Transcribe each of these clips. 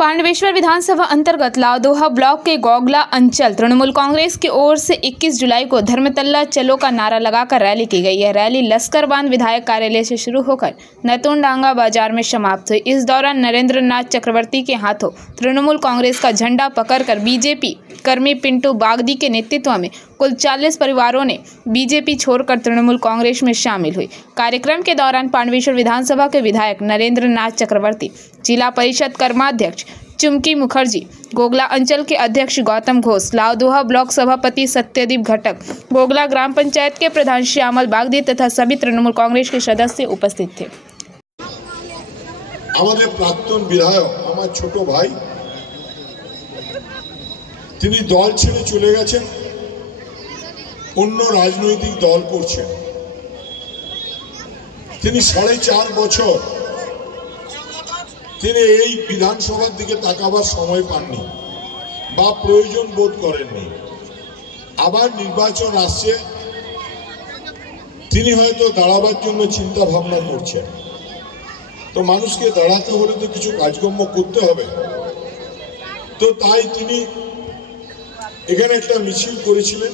पांडवेश्वर विधानसभा अंतर्गत लावदोहा ब्लॉक के गोगला अंचल तृणमूल कांग्रेस की ओर से 21 जुलाई को धर्मतल्ला चलो का नारा लगाकर रैली की गई। यह रैली लश्कर बांध विधायक कार्यालय से शुरू होकर नतुनडांगा बाजार में समाप्त हुई। इस दौरान नरेंद्र नाथ चक्रवर्ती के हाथों तृणमूल कांग्रेस का झंडा पकड़कर बीजेपी कर्मी पिंटू बागदी के नेतृत्व में कुल 40 परिवारों ने बीजेपी छोड़कर तृणमूल कांग्रेस में शामिल हुई। कार्यक्रम के दौरान पांडवेश्वर विधानसभा के विधायक नरेंद्र नाथ चक्रवर्ती, जिला परिषद कर्माध्यक्ष चुमकी मुखर्जी, गोगला अंचल के अध्यक्ष गौतम घोष, लावदोहा ब्लॉक सभापति सत्यदीप घटक, गोगला ग्राम पंचायत के प्रधान श्यामल बागदी तथा सभी तृणमूल कांग्रेस के सदस्य उपस्थित थे। আমাদের প্রাক্তন বিধায়ক আমার ছোট ভাই তিনি দল ছেড়ে চলে গেছেন, অন্য রাজনৈতিক দল করছেন। তিনি 4.5 বছর তিনি এই বিধানসভার দিকে তাকাবার সময় পাননি বা প্রয়োজন বোধ করেননি। আবার নির্বাচন আসছে, তিনি হয়তো দাঁড়াবার জন্য চিন্তা ভাবনা করছেন। তো মানুষকে দাঁড়াতে হলে তো কিছু কাজকর্ম করতে হবে। তো তাই তিনি এখানে একটা মিছিল করেছিলেন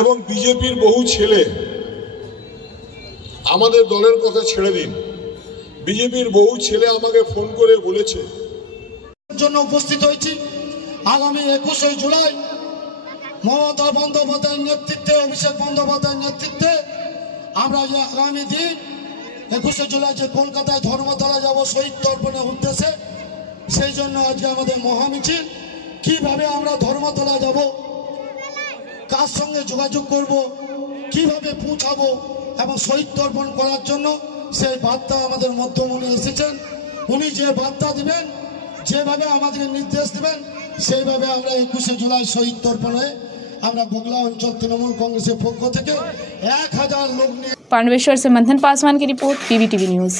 এবং বিজেপির বহু ছেলে, আমাদের দলের কথা ছেড়ে দিন, বিজেপির বহু ছেলে আমাকে ফোন করে বলেছে জন্য উপস্থিত হয়েছি। আগামী 21 জুলাই মমতা বন্দ্যোপাধ্যায়ের নেতৃত্বে, অভিষেক বন্দ্যোপাধ্যায়ের নেতৃত্বে আমরা যে আগামী দিন 21 জুলাই যে কলকাতায় ধর্মতলা যাব শহীদ তর্পণের উদ্দেশ্যে, সেই জন্য আজকে আমাদের মহামিছিল। কিভাবে আমরা ধর্মতলা যাব, কার সঙ্গে যোগাযোগ করব, কিভাবে পৌঁছাবো এবং শহীদ তর্পণ করার জন্য সেই বার্তা আমাদের মধ্যমণি এসেছেন। উনি যে বার্তা দিবেন, যেভাবে আমাদের নির্দেশ দিবেন, সেইভাবে আমরা 21 জুলাই শহীদ তর্পণে আমরা গোগলা অঞ্চল তৃণমূল কাंग्रेसের পক্ষ থেকে 1000 লোক নিয়ে। पांडवेश्वर से मंथन पासवान की रिपोर्ट, PBTV न्यूज़।